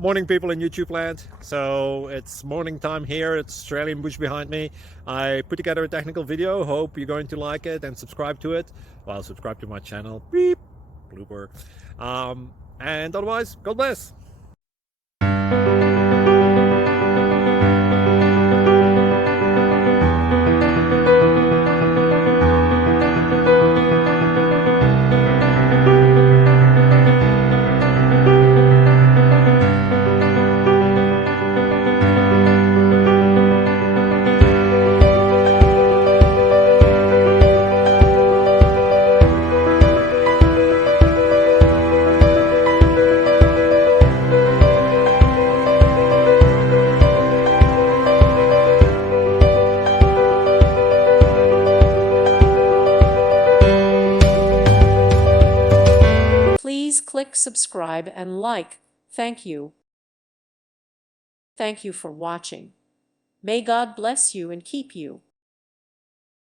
Morning, people in YouTube land. So it's morning time here. It's Australian bush behind me. I put together a technical video. Hope you're going to like it and subscribe to it. Well, subscribe to my channel. Beep. Blooper. And otherwise, God bless. Please click subscribe and like. Thank you. Thank you for watching. May God bless you and keep you.